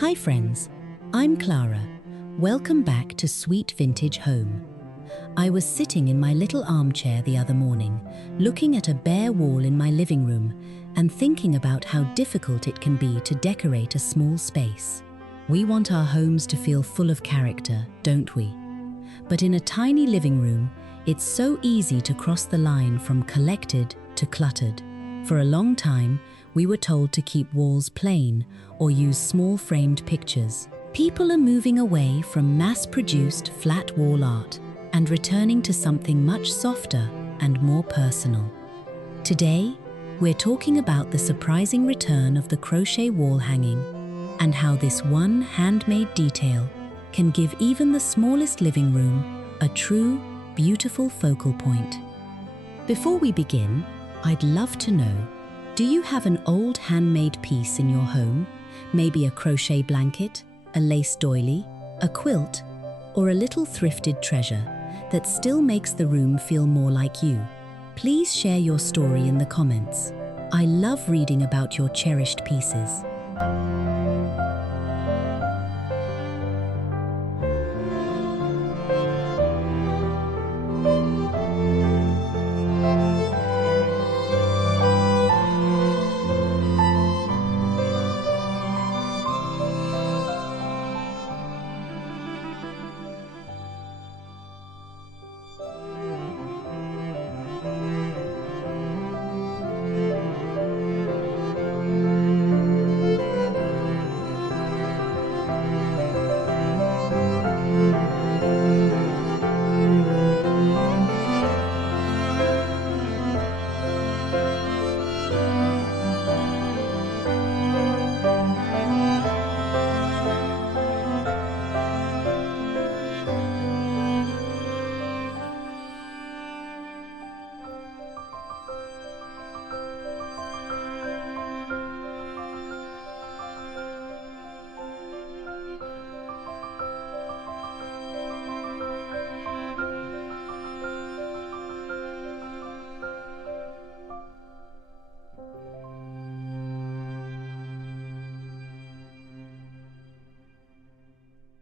Hi friends, I'm Clara. Welcome back to Sweet Vintage Home. I was sitting in my little armchair the other morning, looking at a bare wall in my living room and thinking about how difficult it can be to decorate a small space. We want our homes to feel full of character, don't we? But in a tiny living room, it's so easy to cross the line from collected to cluttered. For a long time, we were told to keep walls plain or use small framed pictures. People are moving away from mass-produced flat wall art and returning to something much softer and more personal. Today, we're talking about the surprising return of the crochet wall hanging and how this one handmade detail can give even the smallest living room a true, beautiful focal point. Before we begin, I'd love to know, do you have an old handmade piece in your home? Maybe a crochet blanket, a lace doily, a quilt, or a little thrifted treasure that still makes the room feel more like you? Please share your story in the comments. I love reading about your cherished pieces.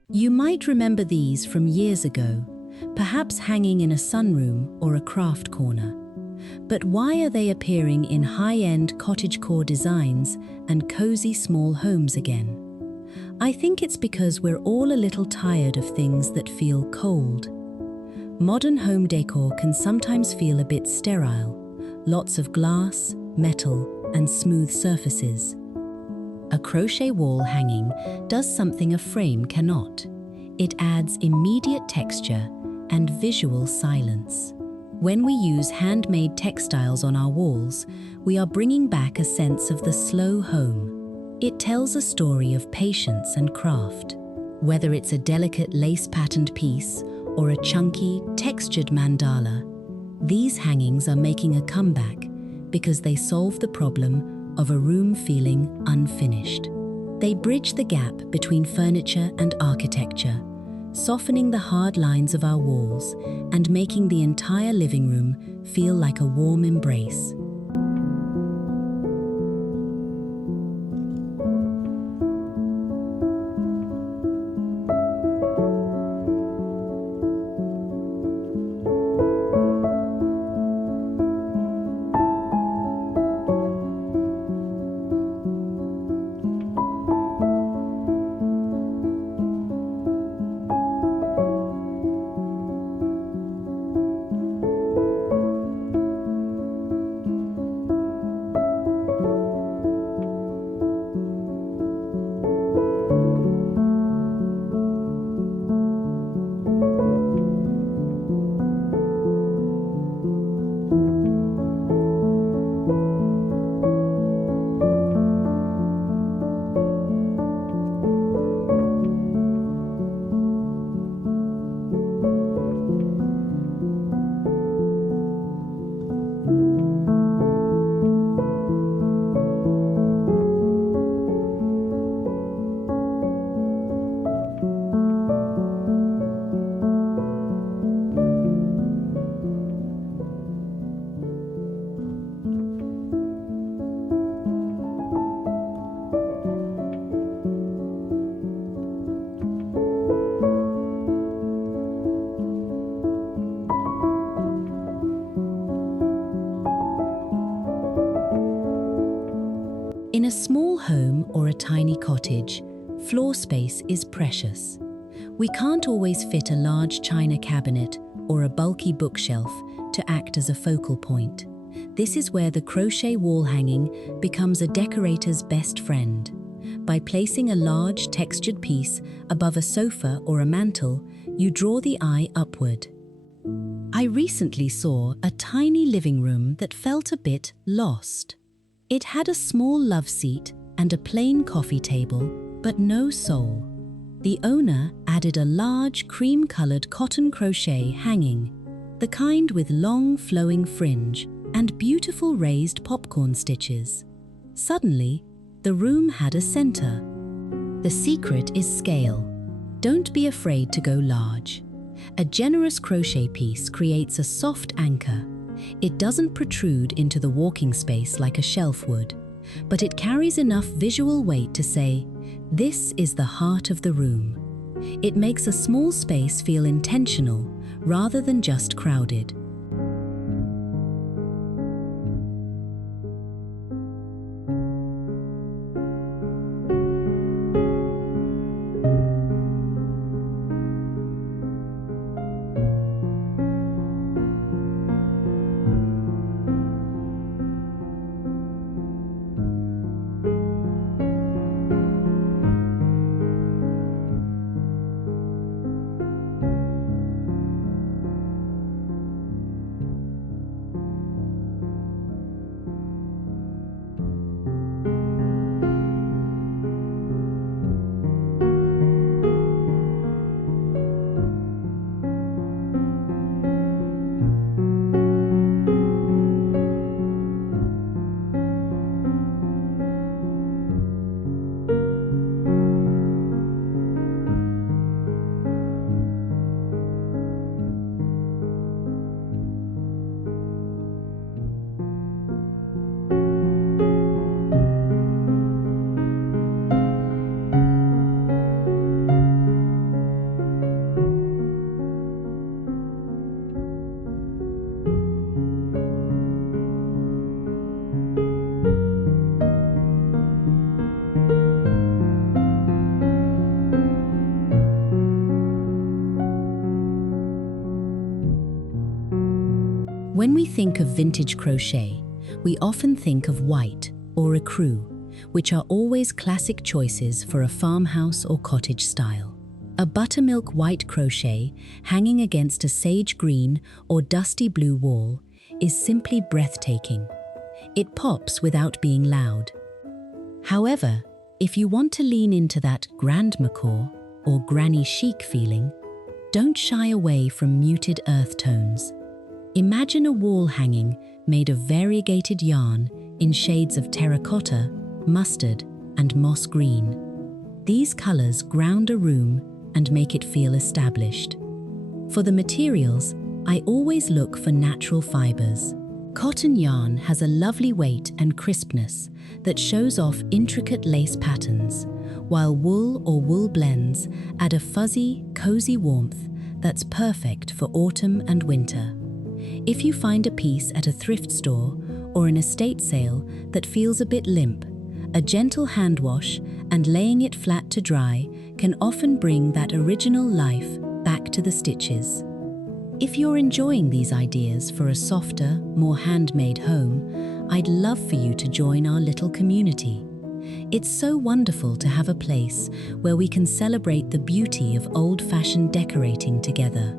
You might remember these from years ago, perhaps hanging in a sunroom or a craft corner. But why are they appearing in high-end cottagecore designs and cozy small homes again? I think it's because we're all a little tired of things that feel cold. Modern home decor can sometimes feel a bit sterile, lots of glass, metal, and smooth surfaces. A crochet wall hanging does something a frame cannot. It adds immediate texture and visual silence. When we use handmade textiles on our walls, we are bringing back a sense of the slow home. It tells a story of patience and craft. Whether it's a delicate lace-patterned piece or a chunky, textured mandala, these hangings are making a comeback because they solve the problem of a room feeling unfinished. They bridge the gap between furniture and architecture, softening the hard lines of our walls and making the entire living room feel like a warm embrace. small home or a tiny cottage, floor space is precious. We can't always fit a large china cabinet or a bulky bookshelf to act as a focal point. This is where the crochet wall hanging becomes a decorator's best friend. By placing a large textured piece above a sofa or a mantel, you draw the eye upward. I recently saw a tiny living room that felt a bit lost. It had a small love seat and a plain coffee table, but no soul. The owner added a large cream-colored cotton crochet hanging, the kind with long flowing fringe and beautiful raised popcorn stitches. Suddenly, the room had a center. The secret is scale. Don't be afraid to go large. A generous crochet piece creates a soft anchor. It doesn't protrude into the walking space like a shelf would, but it carries enough visual weight to say, "This is the heart of the room." It makes a small space feel intentional rather than just crowded. When we think of vintage crochet, we often think of white or ecru, which are always classic choices for a farmhouse or cottage style. A buttermilk white crochet hanging against a sage green or dusty blue wall is simply breathtaking. It pops without being loud. However, if you want to lean into that grandmacore or granny chic feeling, don't shy away from muted earth tones. Imagine a wall hanging made of variegated yarn in shades of terracotta, mustard, and moss green. These colors ground a room and make it feel established. For the materials, I always look for natural fibers. Cotton yarn has a lovely weight and crispness that shows off intricate lace patterns, while wool or wool blends add a fuzzy, cozy warmth that's perfect for autumn and winter. If you find a piece at a thrift store or an estate sale that feels a bit limp, a gentle hand wash and laying it flat to dry can often bring that original life back to the stitches. If you're enjoying these ideas for a softer, more handmade home, I'd love for you to join our little community. It's so wonderful to have a place where we can celebrate the beauty of old-fashioned decorating together.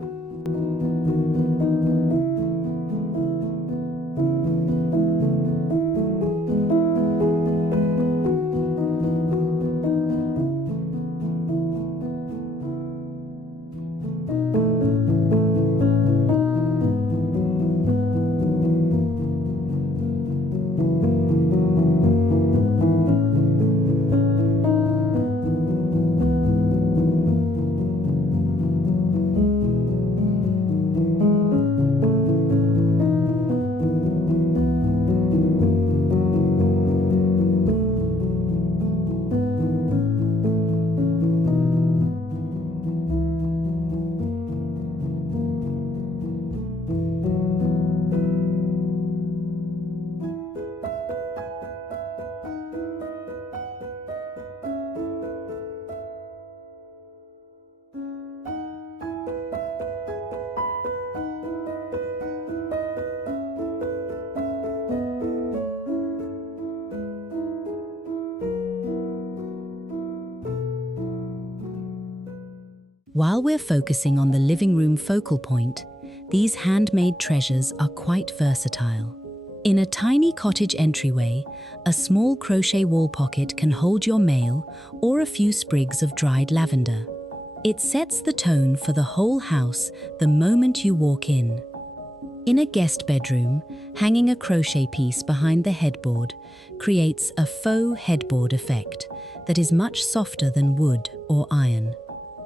While we're focusing on the living room focal point, these handmade treasures are quite versatile. In a tiny cottage entryway, a small crochet wall pocket can hold your mail or a few sprigs of dried lavender. It sets the tone for the whole house the moment you walk in. In a guest bedroom, hanging a crochet piece behind the headboard creates a faux headboard effect that is much softer than wood or iron.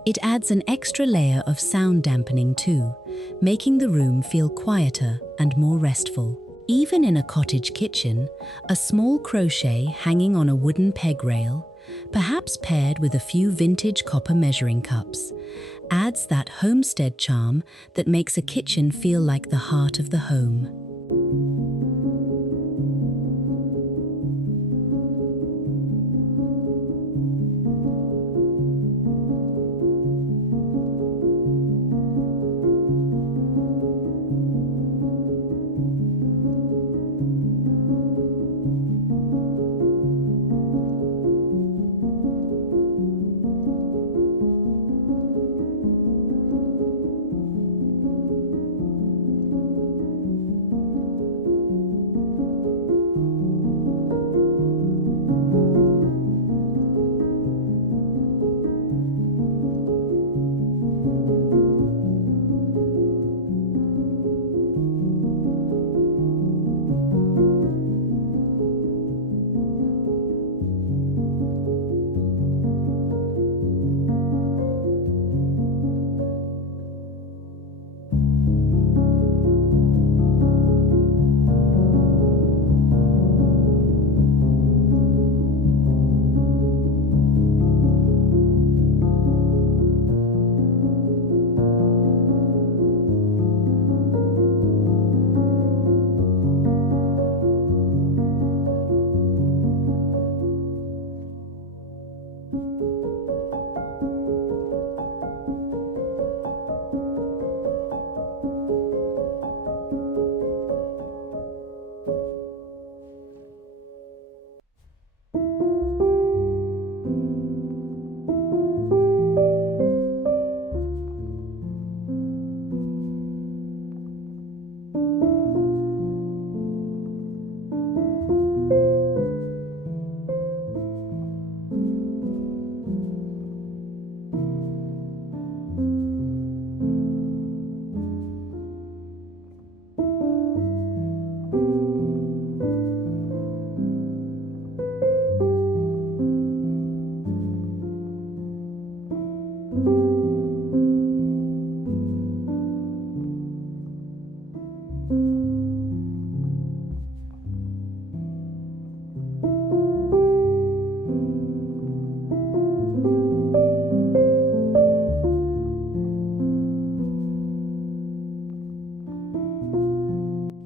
It adds an extra layer of sound dampening too, making the room feel quieter and more restful. Even in a cottage kitchen, a small crochet hanging on a wooden peg rail, perhaps paired with a few vintage copper measuring cups, adds that homestead charm that makes a kitchen feel like the heart of the home.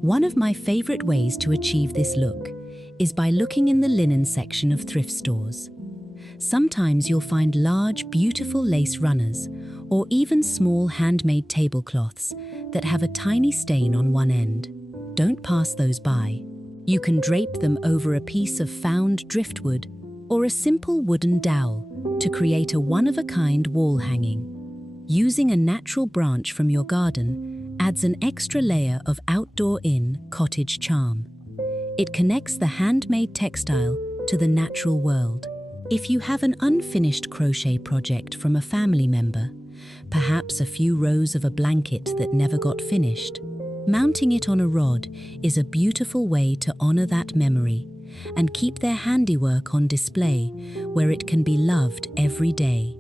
One of my favorite ways to achieve this look is by looking in the linen section of thrift stores. Sometimes you'll find large, beautiful lace runners or even small handmade tablecloths that have a tiny stain on one end. Don't pass those by. You can drape them over a piece of found driftwood or a simple wooden dowel to create a one-of-a-kind wall hanging. Using a natural branch from your garden adds an extra layer of outdoor-in cottage charm. It connects the handmade textile to the natural world. If you have an unfinished crochet project from a family member, perhaps a few rows of a blanket that never got finished, mounting it on a rod is a beautiful way to honor that memory and keep their handiwork on display where it can be loved every day.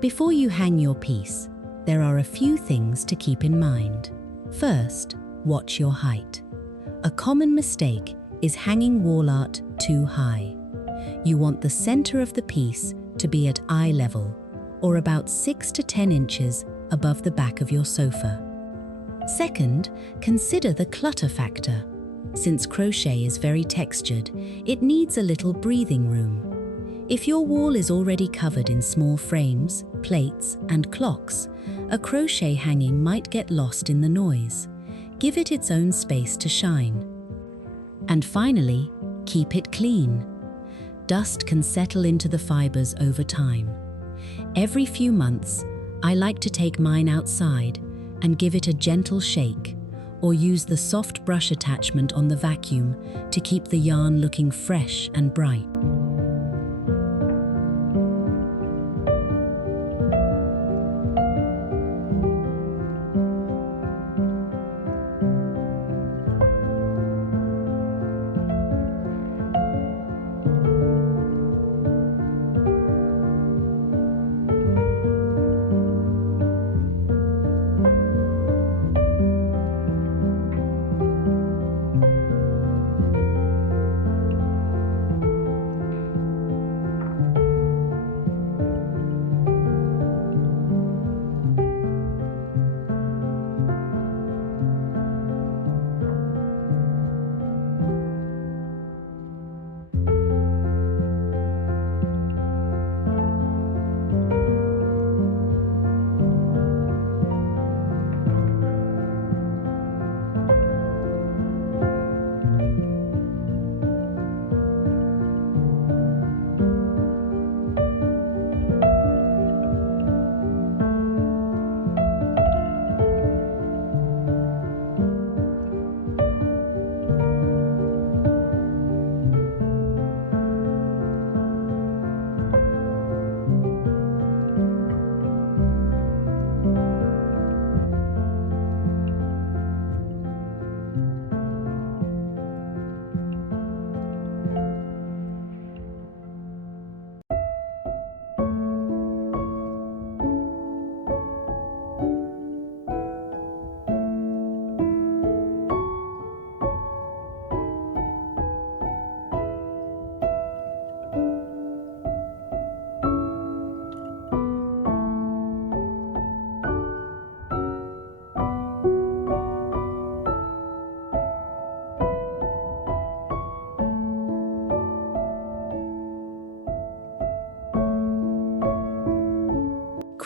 Before you hang your piece, there are a few things to keep in mind. First, watch your height. A common mistake is hanging wall art too high. You want the center of the piece to be at eye level, or about 6 to 10 inches above the back of your sofa. Second, consider the clutter factor. Since crochet is very textured, it needs a little breathing room. If your wall is already covered in small frames, plates, and clocks, a crochet hanging might get lost in the noise. Give it its own space to shine. And finally, keep it clean. Dust can settle into the fibers over time. Every few months, I like to take mine outside and give it a gentle shake, or use the soft brush attachment on the vacuum to keep the yarn looking fresh and bright.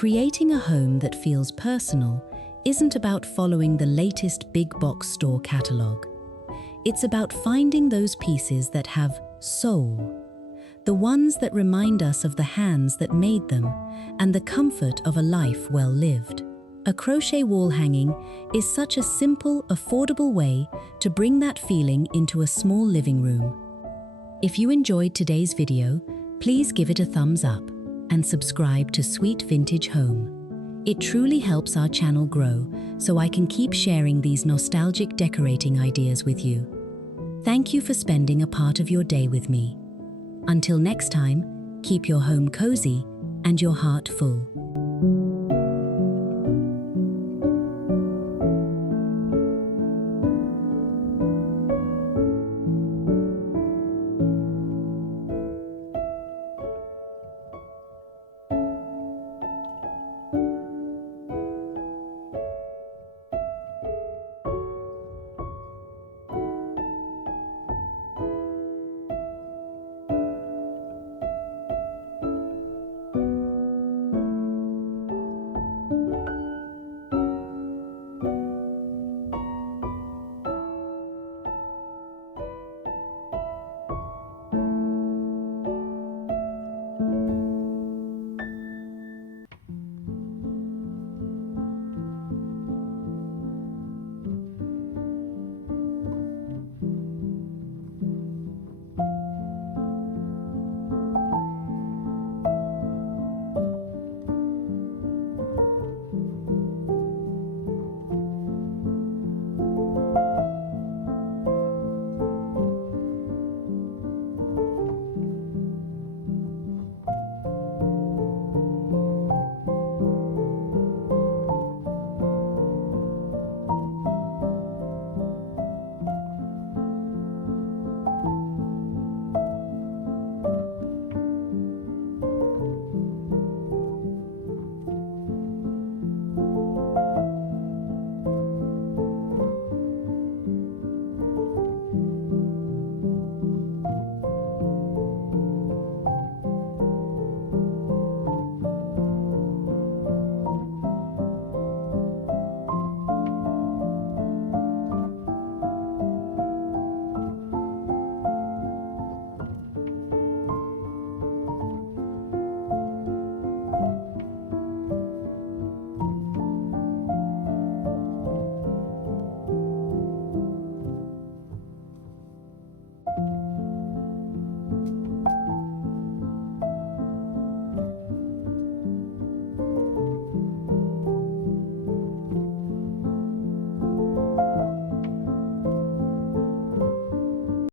Creating a home that feels personal isn't about following the latest big box store catalog. It's about finding those pieces that have soul, the ones that remind us of the hands that made them and the comfort of a life well lived. A crochet wall hanging is such a simple, affordable way to bring that feeling into a small living room. If you enjoyed today's video, please give it a thumbs up and subscribe to Sweet Vintage Home. It truly helps our channel grow so I can keep sharing these nostalgic decorating ideas with you. Thank you for spending a part of your day with me. Until next time, keep your home cozy and your heart full.